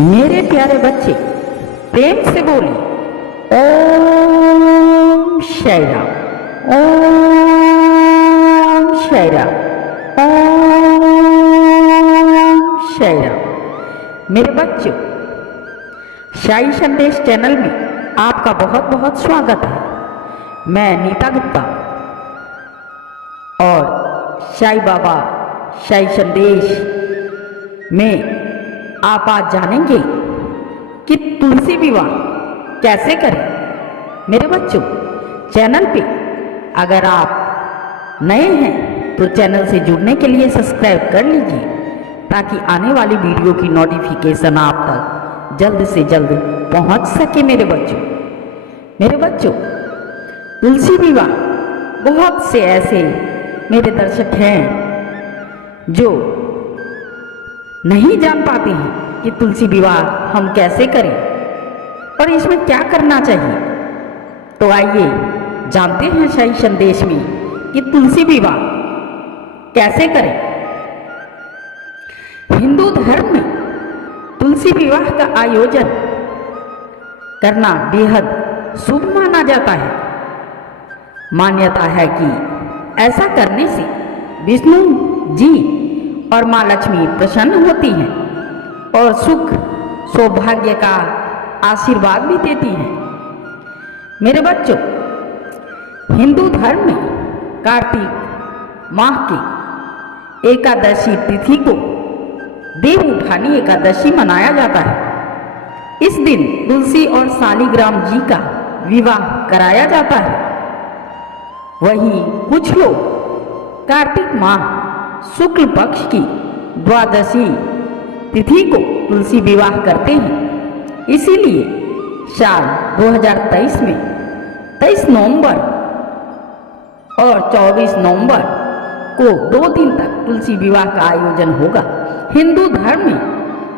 मेरे प्यारे बच्चे, प्रेम से बोलिए ओम साई राम। ओम साई राम। ओम साई राम। मेरे बच्चों, साई संदेश चैनल में आपका बहुत बहुत स्वागत है। मैं नीता गुप्ता और साई बाबा साई संदेश में आप आज जानेंगे कि तुलसी विवाह कैसे करें। मेरे बच्चों, चैनल पे अगर आप नए हैं तो चैनल से जुड़ने के लिए सब्सक्राइब कर लीजिए ताकि आने वाली वीडियो की नोटिफिकेशन आप तक जल्द से जल्द पहुंच सके। मेरे बच्चों, तुलसी विवाह, बहुत से ऐसे मेरे दर्शक हैं जो नहीं जान पाते हैं कि तुलसी विवाह हम कैसे करें और इसमें क्या करना चाहिए। तो आइए जानते हैं साई संदेश में कि तुलसी विवाह कैसे करें। हिंदू धर्म में तुलसी विवाह का आयोजन करना बेहद शुभ माना जाता है। मान्यता है कि ऐसा करने से विष्णु जी और माँ लक्ष्मी प्रसन्न होती हैं और सुख सौभाग्य का आशीर्वाद भी देती हैं। मेरे बच्चों, हिंदू धर्म में कार्तिक माह की एकादशी तिथि को देव उठानी एकादशी मनाया जाता है। इस दिन तुलसी और शालिग्राम जी का विवाह कराया जाता है। वहीं कुछ लोग कार्तिक माह शुक्ल पक्ष की द्वादशी तिथि को तुलसी विवाह करते हैं। इसीलिए साल 2023 में 23 नवंबर और 24 नवंबर को 2 दिन तक तुलसी विवाह का आयोजन होगा। हिंदू धर्म में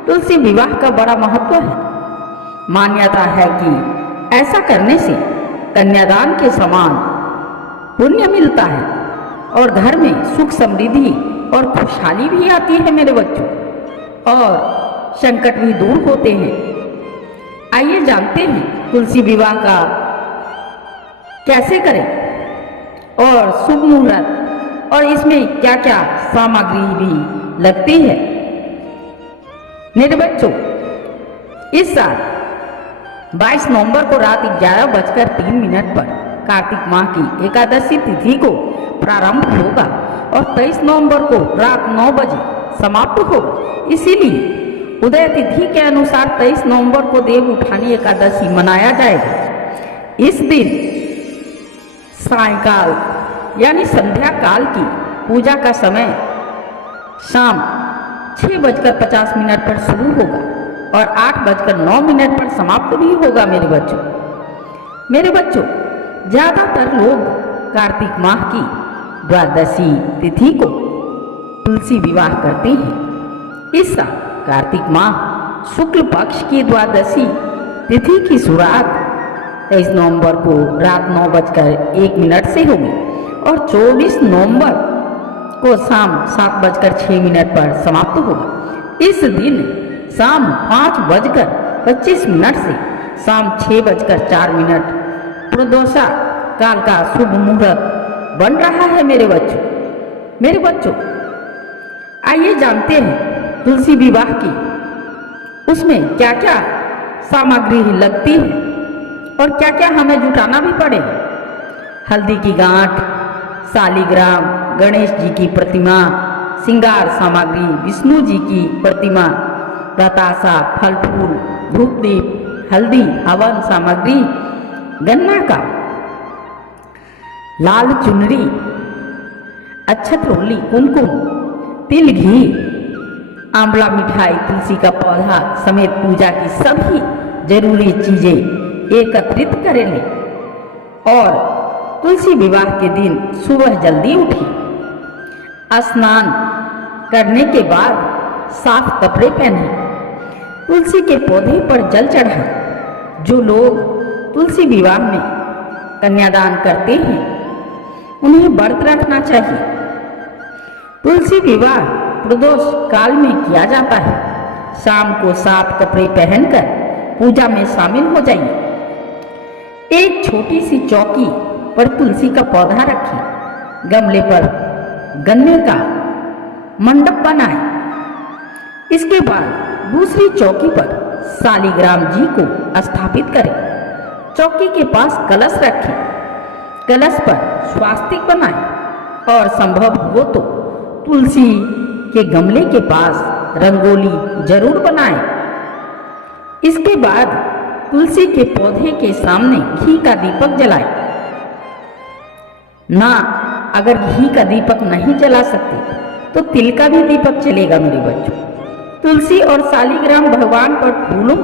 तुलसी विवाह का बड़ा महत्व है। मान्यता है कि ऐसा करने से कन्यादान के समान पुण्य मिलता है और घर में सुख समृद्धि और खुशहाली भी आती है। मेरे बच्चों, और संकट भी दूर होते हैं। आइए जानते हैं तुलसी विवाह का कैसे करें और शुभ मुहूर्त और इसमें क्या क्या सामग्री भी लगती है। मेरे बच्चों, इस साल 22 नवंबर को रात 11:03 पर कार्तिक माह की एकादशी तिथि को प्रारंभ होगा और 23 नवंबर को रात 9 बजे समाप्त होगा। इसीलिए उदय तिथि के अनुसार 23 नवंबर को देव उठानी एकादशी मनाया जाएगा। इस दिन सायंकाल यानी संध्या काल की पूजा का समय शाम 6:50 पर शुरू होगा और 8:09 पर समाप्त भी होगा। मेरे बच्चों, ज्यादातर लोग कार्तिक माह की द्वादशी तिथि को तुलसी विवाह करते हैं। इस साल कार्तिक माह शुक्ल पक्ष की द्वादशी तिथि की शुरुआत 23 नवंबर को रात 9:01 से होगी और 24 नवंबर को शाम 7:06 पर समाप्त होगा। इस दिन शाम 5:25 से शाम 6:04 प्रदोषा काल का शुभ मुहूर्त बन रहा है। मेरे बच्चों, आइए जानते हैं तुलसी विवाह की उसमें क्या क्या सामग्री लगती है और क्या क्या हमें जुटाना भी पड़ेगा। हल्दी की गांठ, शालिग्राम, गणेश जी की प्रतिमा, श्रृंगार सामग्री, विष्णु जी की प्रतिमा, बतासा, फल फूल, धूप दीप, हल्दी, हवन सामग्री, गन्ना का लाल चुनरी, अक्षत रोली, कुमकुम, तिल, घी, आंवला मिठाई, तुलसी का पौधा समेत पूजा की सभी जरूरी चीजें एकत्रित कर लें और तुलसी विवाह के दिन सुबह जल्दी उठें। स्नान करने के बाद साफ कपड़े पहनें। तुलसी के पौधे पर जल चढ़ाएं। जो लोग तुलसी विवाह में कन्यादान करते हैं उन्हें व्रत रखना चाहिए। तुलसी विवाह प्रदोष काल में किया जाता है। शाम को साफ कपड़े पहनकर पूजा में शामिल हो जाइए। एक छोटी सी चौकी पर तुलसी का पौधा रखें। गमले पर गन्ने का मंडप बनाएं। इसके बाद दूसरी चौकी पर शालिग्राम जी को स्थापित करें। चौकी के पास कलश रखें। कलश पर स्वास्तिक बनाएं और संभव हो तो तुलसी के गमले के पास रंगोली जरूर बनाएं। इसके बाद तुलसी के पौधे के सामने घी का दीपक जलाएं। ना अगर घी का दीपक नहीं जला सकते तो तिल का भी दीपक चलेगा मेरे बच्चों। तुलसी और शालिग्राम भगवान पर फूलों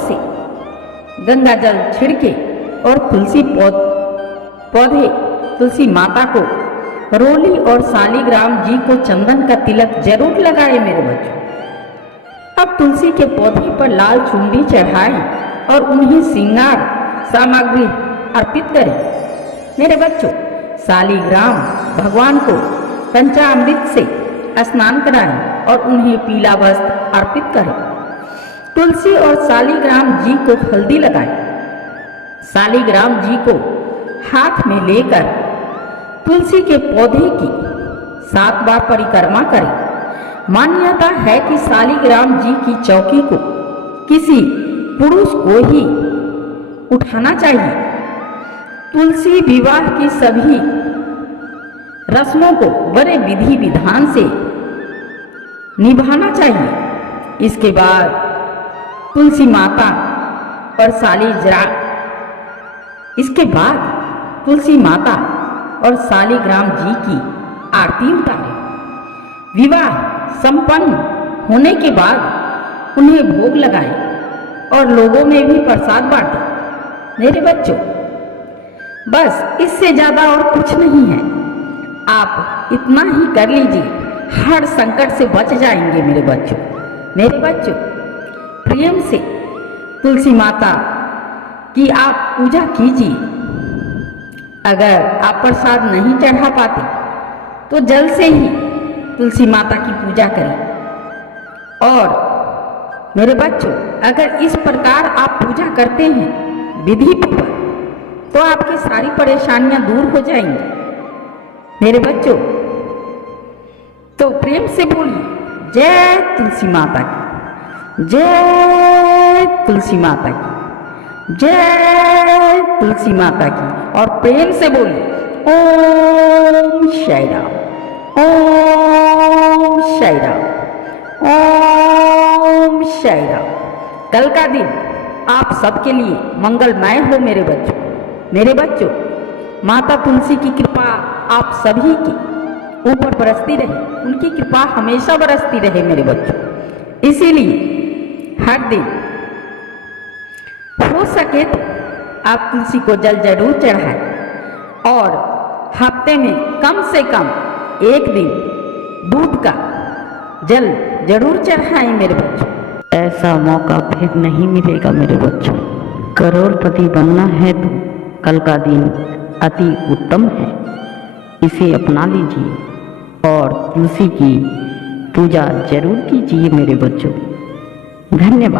से गंगा जल छिड़के और तुलसी पौधे तुलसी माता को रोली और शालिग्राम जी को चंदन का तिलक जरूर लगाए मेरे बच्चों। अब तुलसी के पौधे पर लाल चुनरी चढ़ाएं और उन्हें श्रृंगार सामग्री अर्पित करें मेरे बच्चों। शालिग्राम भगवान को पंचामृत से स्नान कराएं और उन्हें पीला वस्त्र अर्पित करें। तुलसी और शालिग्राम जी को हल्दी लगाएं। शालिग्राम जी को हाथ में लेकर तुलसी के पौधे की 7 बार परिक्रमा करें। मान्यता है कि शालिग्राम जी की चौकी को किसी पुरुष को ही उठाना चाहिए। तुलसी विवाह की सभी रस्मों को बड़े विधि विधान से निभाना चाहिए। इसके बाद तुलसी माता और शालिग्राम जी की आरती उतारें। विवाह संपन्न होने के बाद उन्हें भोग लगाएं और लोगों में भी प्रसाद बांटें मेरे बच्चों। बस इससे ज्यादा और कुछ नहीं है। आप इतना ही कर लीजिए, हर संकट से बच जाएंगे मेरे बच्चों। मेरे बच्चों, प्रेम से तुलसी माता की आप पूजा कीजिए। अगर आप प्रसाद नहीं चढ़ा पाते तो जल से ही तुलसी माता की पूजा करें। और मेरे बच्चों, अगर इस प्रकार आप पूजा करते हैं विधि पूर्वक तो आपकी सारी परेशानियां दूर हो जाएंगी मेरे बच्चों। तो प्रेम से बोलिए, जय तुलसी माता की, जय तुलसी माता की, जय तुलसी माता की। और प्रेम से बोलिए, ओम साई राम, ओम साई राम, ओम साई राम। कल का दिन आप सबके लिए मंगलमय हो मेरे बच्चों। मेरे बच्चों, माता तुलसी की कृपा आप सभी की ऊपर बरसती रहे, उनकी कृपा हमेशा बरसती रहे मेरे बच्चों। इसीलिए हर दिन हो सके तो आप तुलसी को जल जरूर चढ़ाएं और हफ्ते में कम से कम एक दिन दूध का जल जरूर चढ़ाएं मेरे बच्चों। ऐसा मौका फिर नहीं मिलेगा मेरे बच्चों। करोड़पति बनना है तो कल का दिन अति उत्तम है, इसे अपना लीजिए और तुलसी की पूजा जरूर कीजिए मेरे बच्चों। धन्यवाद।